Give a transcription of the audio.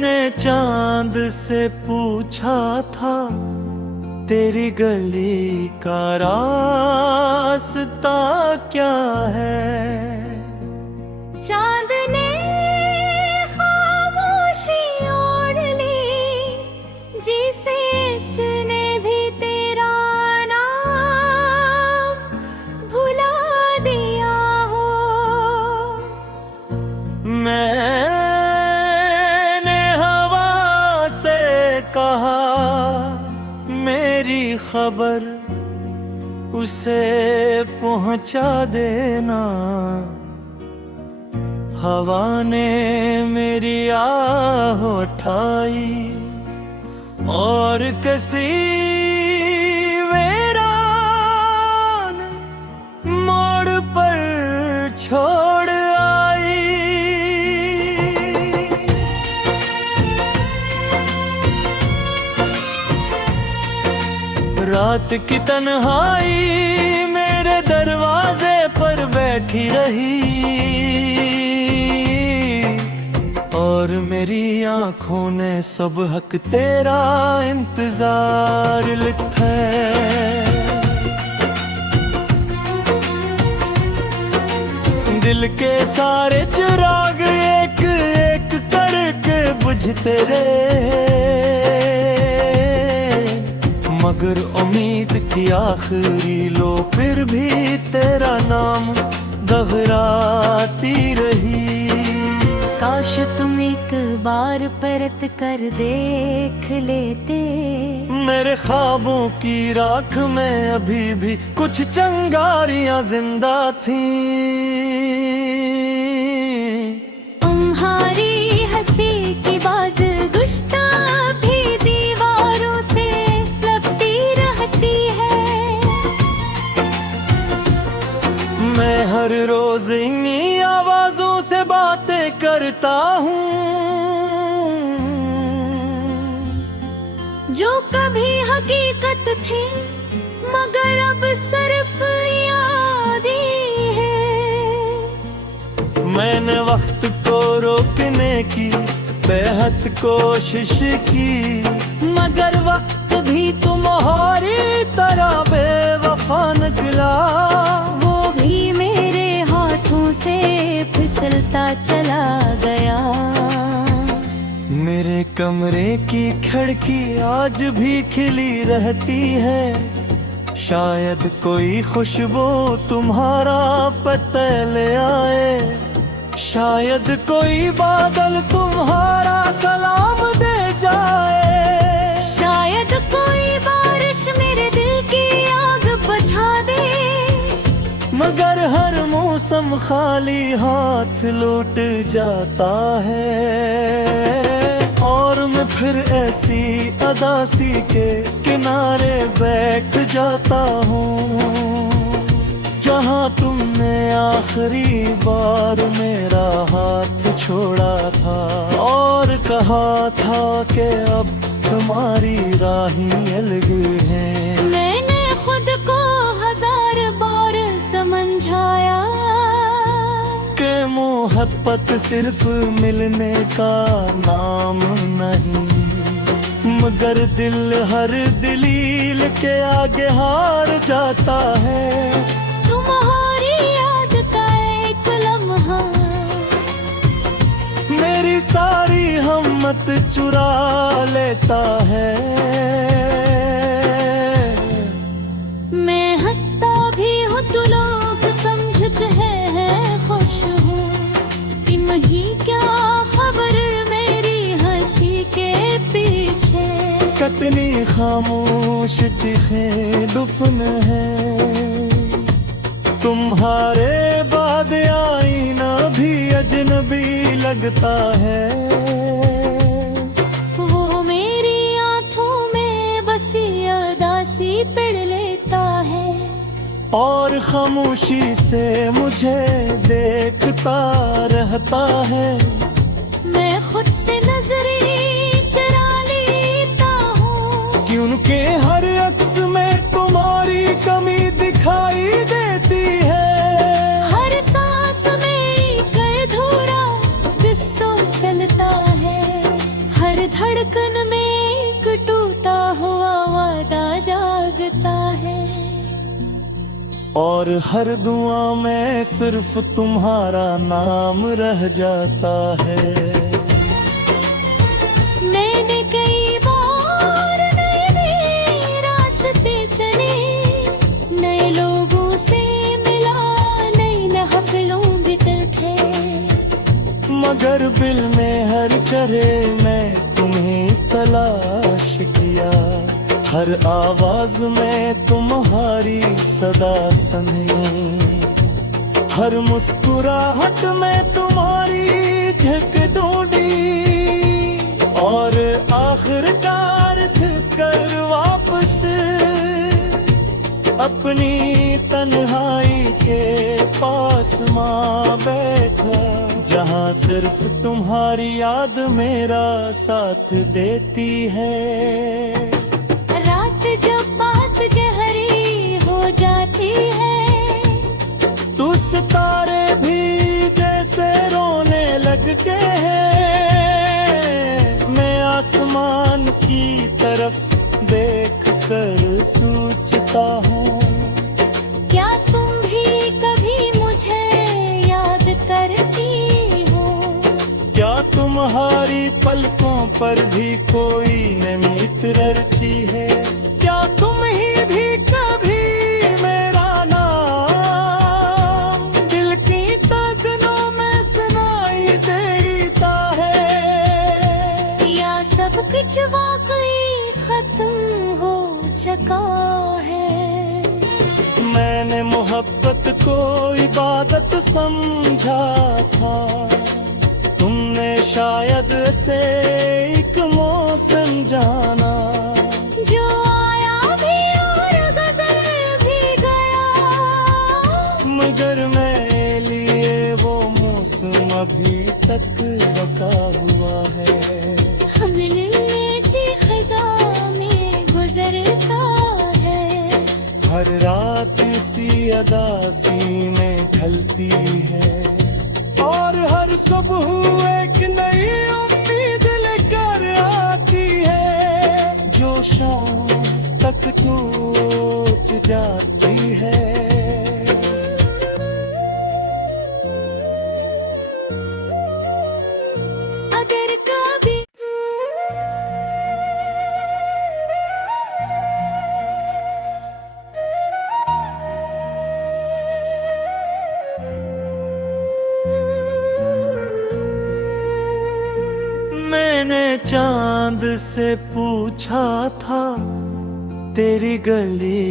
मैंने चांद से पूछा था तेरी गली का रास्ता क्या है। चांद ने खामोशी ओढ़ ली जिसे इसने भी तेरा नाम भुला दिया हो। मैंने हवा से कहा मेरी खबर उसे पहुंचा देना। हवा ने मेरी आह उठाई और कसी वीरान मोड़ पर छोड़ आई। रात की तन्हाई मेरे दरवाजे पर बैठी रही और मेरी आंखों ने सुबह तेरा इंतजार लिखा है। दिल के सारे चिराग एक एक करके बुझते रहे मगर उम्मीद की आखिरी लो फिर भी तेरा नाम दोहराती रही। काश तुम एक बार परत कर देख लेते। मेरे ख्वाबों की राख में अभी भी कुछ चिंगारियां जिंदा थी। तुम्हारी हंसी की बाज गुश्ता भी दीवारों से लपटी रहती है। मैं हर रोज इन्हीं आवाजों से बातें करता हूँ जो कभी हकीकत थी मगर अब सिर्फ याद ही है। मैंने वक्त को रोकने की बेहद कोशिश की मगर वक्त भी तुम्हारी तरह बेवफा निकला। वो भी मेरे हाथों से फिसलता चला गया। मेरे कमरे की खिड़की आज भी खिली रहती है। शायद कोई खुशबू तुम्हारा पता ले आए। शायद कोई बादल तुम्हारा सलाम दे जाए। शायद कोई बारिश मेरे दिल की आग बुझा दे। मगर हर मौसम खाली हाथ लौट जाता है और मैं फिर ऐसी अदासी के किनारे बैठ जाता हूँ जहाँ तुमने आखिरी बार मेरा हाथ छोड़ा था और कहा था कि अब तुम्हारी राहें अलग हैं। मैंने खुद को हजार बार समझाया कि मोहब्बत सिर्फ मिलने का नाम नहीं मगर दिल हर दलील के आगे हार जाता है। तुम्हारी याद का एक लम्हा मेरी सारी हिम्मत चुरा लेता है। मैं हंसता भी हूँ तो लोग समझते हैं खुश हूँ। इन्हीं क्या खबर मेरी हंसी के पीछे। कितनी खामोश चीखें दुफन है। तुम्हारे बाद आईना भी अजनबी लगता है। वो मेरी आंखों में बसी उदासी पढ़ लेता है और खामोशी से मुझे देखता रहता है। मैं खुद से नजरें चुरा लेता हूँ क्योंकि हर अक्स में तुम्हारी कमी दिखाई देती है। हर सांस में एक अधूरा किस्सा चलता है। धड़कन में एक टूटा हुआ वादा जागता है। और हर दुआ में सिर्फ तुम्हारा नाम रह जाता है। मैंने कई बार नए नए रास्ते चले, नए लोगों से मिला, नई महफिलों बिखरे, मगर दिल में हर करे मैं तुम्हें तलाश किया। हर आवाज में तुम्हारी सदा सुनी, हर मुस्कुराहट में तुम्हारी झलक ढूंढी, और आखिरकार कर वापस अपनी तन्हाई के पास मां बैठा, जहां सिर्फ तुम्हारी याद मेरा साथ देती है। रात जब बात गहरी हो जाती है, तू सितारे भी जैसे रोने लग गए हैं। मैं आसमान की तरफ देख कर सोचता हूँ, क्या तुम भी कभी मुझे याद करती हो? क्या तुम्हारी पलकों पर भी कोई नमी तरती है? क्या तुम ही भी कभी मेरा नाम दिल की धड़कनों में सुनाई देता है? या सब कुछ वाकई खत्म हो चुका है? मैंने मोहब्बत को इबादत समझा था, तुमने शायद से एक मौसम जाना, जो आया भी और गुजर भी गया, मगर मेरे लिए वो मौसम अभी तक रखा हुआ है। हम ऐसी खज़ा में गुजरता है, हर रात इसी अदासी में ढलती है, और हर सुबह एक नई उम्मीद लेकर आती है, जो शाम तक टूट जाती है। अगर कभी मैंने चांद से पूछा था तेरी गली